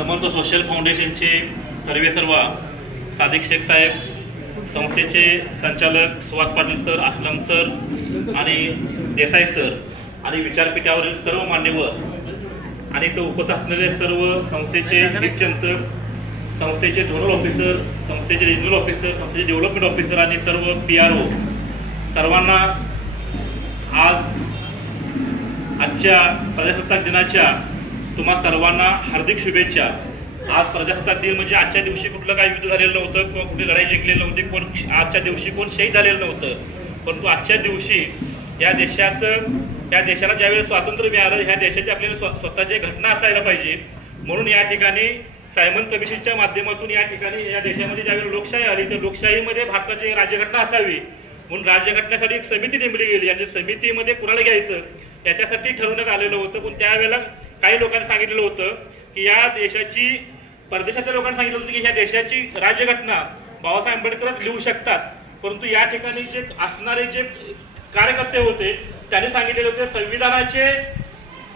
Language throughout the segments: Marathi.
समर्थ सोशल फाउंडेशनचे सर्वेसर्वा सादिक शेख साहेब, संस्थेचे संचालक सुहास पाटील सर, असलम सर आणि देसाई सर आणि विचारपीठावरील सर्व मान्यवर आणि इथं उपस्थित असलेले सर्व संस्थेचे हितचिंतक, संस्थेचे झोनल ऑफिसर, संस्थेचे रिजनल ऑफिसर, संस्थेचे डेव्हलपमेंट ऑफिसर आणि सर्व PRO सर्वांना आजच्या प्रजासत्ताक दिनाच्या तुम्हा सर्वांना हार्दिक शुभेच्छा। आज प्रजासत्ताक दिन म्हणजे आजच्या दिवशी कुठलं काही युद्ध झालेलं नव्हतं किंवा कुठली लढाई जिंकलेली नव्हती, कोण आजच्या दिवशी कोण शहीद झालेलं नव्हतं, परंतु आजच्या दिवशी या देशाला ज्यावेळेस स्वातंत्र्य मिळालं, ह्या देशाची आपल्याला स्वतःची घटना असायला पाहिजे। म्हणून या ठिकाणी सायमन कमिशनच्या माध्यमातून या ठिकाणी या देशामध्ये ज्यावेळेस लोकशाही आली, तर लोकशाहीमध्ये भारताची राज्यघटना असावी म्हणून राज्यघटनेसाठी एक समिती नेमली गेली आणि समितीमध्ये कुणाला घ्यायचं याच्यासाठी ठरवण्यात आलेलं होतं। पण त्यावेळेला काही लोकांनी सांगितलेलं होतं की या देशाची, परदेशातल्या लोकांनी सांगितलं होतं की ह्या देशाची राज्यघटना बाबासाहेब आंबेडकरच लिहू शकतात, परंतु या ठिकाणी जे असणारे जे कार्यकर्ते होते त्यांनी सांगितलेले होते संविधानाचे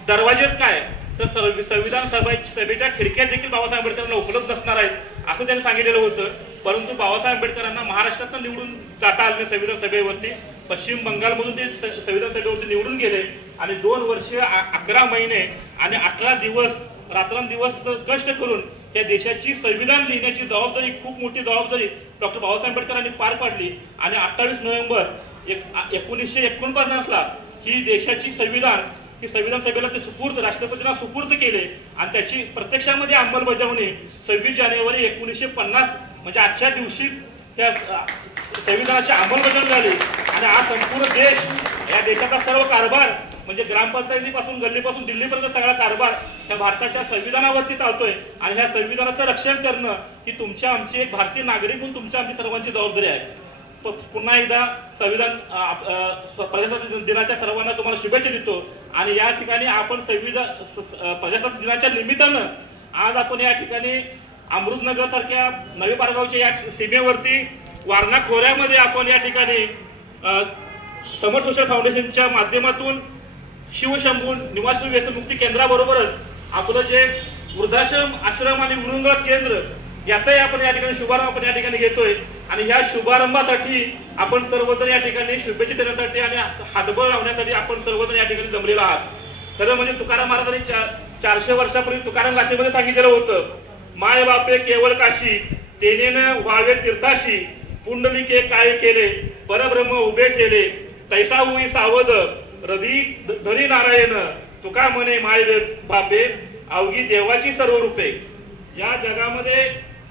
दरवाजेच काय, तर संविधान सभेच्या खिडक्या देखील बाबासाहेब आंबेडकरांना उपलब्ध नसणार आहेत असं त्यांनी सांगितलेलं होतं। परंतु बाबासाहेब आंबेडकरांना महाराष्ट्रातून निवडून जाता आले संविधान सभेवरती, पश्चिम बंगालमधून ते संविधान सभेवरती निवडून गेले आणि 2 वर्ष 11 महिने आणि 18 दिवस रात्रंदिवस कष्ट करून त्या देशाची संविधान लिहिण्याची जबाबदारी, खूप मोठी जबाबदारी डॉक्टर बाबासाहेब आंबेडकरांनी पार पाडली आणि 28 नोव्हेंबर 1949ला ही देशाची संविधान सभेला ते सुपूर्द, राष्ट्रपतींना सुपूर्द केले आणि त्याची प्रत्यक्षामध्ये अंमलबजावणी 26 जानेवारी 1950 म्हणजे आजच्या दिवशी त्या संविधानाची अंमलबजावणी झाली आणि आज संपूर्ण देश, या देशाचा सर्व कारभार म्हणजे ग्रामपंचायतीपासून गल्लीपासून दिल्लीपर्यंत सगळा कारभार या भारताच्या संविधानावरती चालतोय आणि ह्या संविधानाचं रक्षण करणं ही तुमच्या आमची एक भारतीय नागरिक म्हणून तुमच्या आमची सर्वांची जबाबदारी आहे। पुन्हा एकदा संविधान प्रजासत्ताक दिनाच्या सर्वांना तुम्हाला शुभेच्छा देतो आणि या ठिकाणी आपण प्रजासत्ताक दिनाच्या निमित्तानं आज आपण या ठिकाणी अमृतनगर सारख्या नवी पारगावच्या या सीमेवरती वारणा खोऱ्यामध्ये आपण या ठिकाणी समर्थ सोशल फाउंडेशनच्या माध्यमातून शिवशंभू निवासी व्यसनमुक्ती केंद्राबरोबरच आपलं जे वृद्धाश्रम, आश्रम आणि वृंदावन केंद्र याचाही आपण या ठिकाणी शुभारंभ आपण या ठिकाणी घेतोय आणि ह्या शुभारंभासाठी आपण सर्वजण या ठिकाणी शुभेच्छा देण्यासाठी आणि हातबळ लावण्यासाठी आपण सर्वजण या ठिकाणी जमलेलो आहात। खरं म्हणजे तुकाराम महाराजांनी 400 वर्षापूर्वी तुकाराम गाथेमध्ये सांगितलेलं होतं, माय बापे केवळ काशी तेनेनं व्हावे तीर्थाशी, पुंडलिके काय केले परब्रह्म उभे केले, तैसा होई सावध हृदय धरी नारायण, तुका म्हणे माय बापे अवघी देवाची सर्व रूपे। या जगामध्ये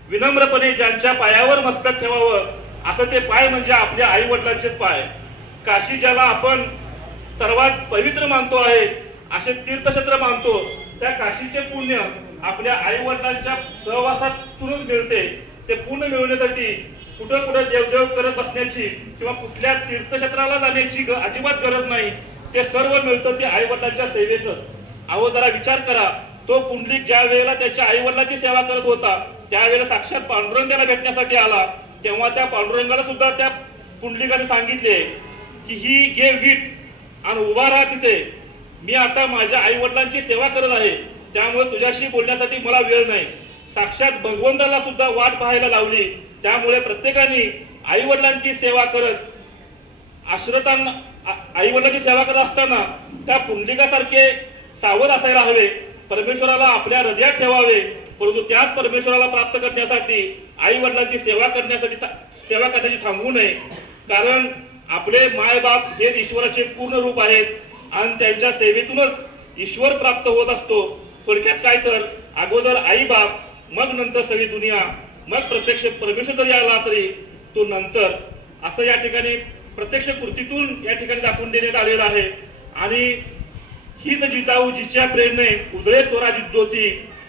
विनम्रपणे ज्यांच्या पायावर मस्तक ठेवावं असं ते पाय म्हणजे आपल्या आई वडिलांचेच पाय। काशी ज्याला आपण सर्वात पवित्र मानतो आहे, असे तीर्थक्षेत्र मानतो, त्या काशीचे पुण्य आपल्या आई वडिलांच्या सहवासातूनच मिळते। ते पुण्य मिळवण्यासाठी कुठं देवदेव करत बसण्याची किंवा कुठल्या तीर्थक्षेत्राला जाण्याची अजिबात गरज नाही, ते सर्व मिळतं ते आई वडिलांच्या सेवेतच। अहो जरा विचार करा, तो पुंडलिक ज्या वेळेला त्याच्या आई वडिलांची सेवा करत होता त्यावेळेला साक्षात पांडुरंगाला भेटण्यासाठी आला, तेव्हा त्या पांडुरंगाला सुद्धा त्या पुंडलिकाने सांगितले की ही घे वीट आणि उभा राहा तिथे, मी आता माझ्या आई वडिलांची सेवा करत आहे, त्यामुळे तुझ्याशी बोलण्यासाठी मला वेळ नाही। साक्षात भगवंताला सुद्धा वाट पाहायला लावली। त्यामुळे प्रत्येकाने आई वडिलांची सेवा करत आश्रतांना, आई वडिलांची सेवा करत असताना त्या पुंडलिकासारखे सावध असायला हवे, परमेश्वराला आपल्या हृदयात ठेवावे, परंतु त्याच परमेश्वराला प्राप्त करण्यासाठी आई वडिलांची सेवा करण्याची थांबवू नये, कारण आपले माय बाप हे ईश्वराचे पूर्ण रूप आहेत आणि त्यांच्या सेवेतूनच ईश्वर प्राप्त होत असतो। थोडक्यात काय तर अगोदर आई बाप, मग नंतर सगळी दुनिया, मग प्रत्यक्ष परमेश्वर जरी आला तरी तो नंतर, असं या ठिकाणी प्रत्यक्ष कृतीतून या ठिकाणी दाखवून देण्यात आलेलं आहे। आणि हीच जिजाऊ जिच्या प्रेरणे उदळे स्वराजित ज्योती,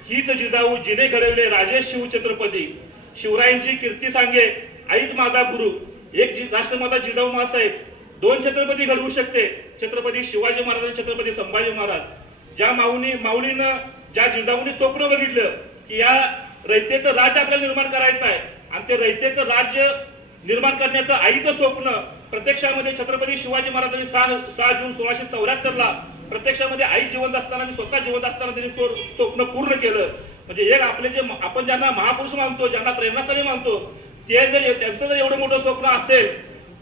हीच जिजाऊ जिने घडवले राजे शिवछत्रपती, शिवरायांची कीर्ती सांगे आईच माझा गुरु, एक राष्ट्रमाता जिजाऊ माँसाहेब 2 छत्रपती घडवू शकते, छत्रपती शिवाजी महाराज आणि छत्रपती संभाजी महाराज। ज्या माऊलीनं, ज्या जिजाऊने स्वप्न बघितलं की या रयतेचं राज्य आपल्याला निर्माण करायचं आहे आणि ते रयतेचं राज्य निर्माण करण्याचं आईचं स्वप्न प्रत्यक्षामध्ये छत्रपती शिवाजी महाराजांनी 6 जून 1674ला प्रत्यक्षामध्ये आई जिवंत असताना आणि स्वतः जिवंत असताना त्यांनी स्वप्न पूर्ण केलं। म्हणजे एक आपले जे आपण ज्यांना महापुरुष मानतो, ज्यांना प्रेरणास्थानी मानतो, ते जर त्यांचं जर एवढं मोठं स्वप्न असेल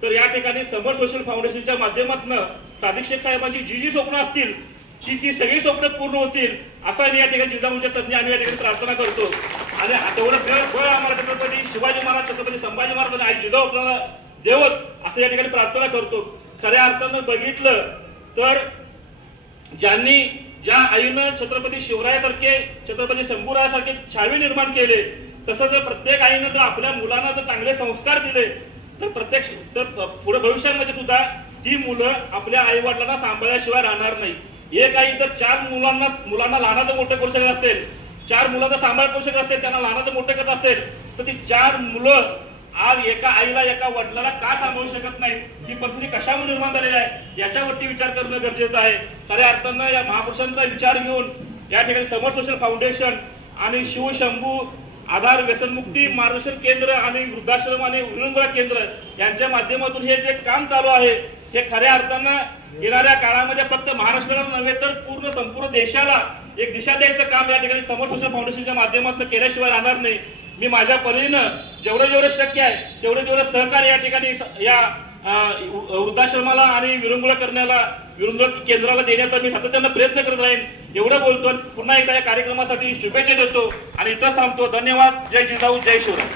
तर या ठिकाणी समर सोशल फाउंडेशनच्या माध्यमातून सादिक शेख साहेबांची जी स्वप्न असतील ती सगळी स्वप्न पूर्ण होतील असं या ठिकाणी जिजाऊच्या तज्ञ आम्ही या ठिकाणी प्रार्थना करतो. आणि तेवढं बळ आम्हाला छत्रपती शिवाजी महाराज, छत्रपती संभाजी महाराज आणि आई जिजाऊ आपल्याला देवत असं या ठिकाणी प्रार्थना करतो. खऱ्या अर्थानं बघितलं तर ज्या आईनं छत्रपती शिवरायासारखे, छत्रपती शंभूरायासारखे छावे निर्माण केले, तसं जर प्रत्येक आईनं जर आपल्या मुलांना जर चांगले संस्कार दिले तर पुढे भविष्यामध्ये सुद्धा ती मुलं आपल्या आई वडिलांना सांभाळल्याशिवाय राहणार नाही. एक आई जर 4 मुलांना लहानाचं मोठं करू शकत असेल, 4 मुलांचा सांभाळ करू शकत असेल, त्यांना लहानाचं मोठं करत असेल, तर ती 4 मुलं आज एका आईला, एका वडिलाला का सांभाळू शकत नाही, ही परिस्थिती कशामुळे निर्माण झालेली आहे याच्यावरती विचार करणं गरजेचं आहे. खऱ्या अर्थानं या महापुरुषांचा विचार घेऊन या ठिकाणी समर सोशल फाउंडेशन आणि शिवशंभू आधार व्यसनमुक्ती मार्गदर्शन केंद्र आणि वृद्धाश्रम आणि विरंगुळा केंद्र यांच्या माध्यमातून हे जे काम चालू आहे हे खऱ्या अर्थानं येणाऱ्या काळामध्ये फक्त महाराष्ट्राला नव्हे तर संपूर्ण देशाला एक दिशा द्यायचं काम या ठिकाणी समर सोशल फाउंडेशनच्या माध्यमातून केल्याशिवाय राहणार नाही. मी माझ्या परीनं जेवढं शक्य आहे तेवढं सहकार्य या ठिकाणी या वृद्धाश्रमाला आणि विरंगुळा केंद्राला देण्याचा मी सातत्यानं प्रयत्न करत राहीन. एवढं बोलतो. पुन्हा एकदा या कार्यक्रमासाठी शुभेच्छा देतो आणि इथंच थांबतो. धन्यवाद. जय जिजाऊ, जय शिवराय.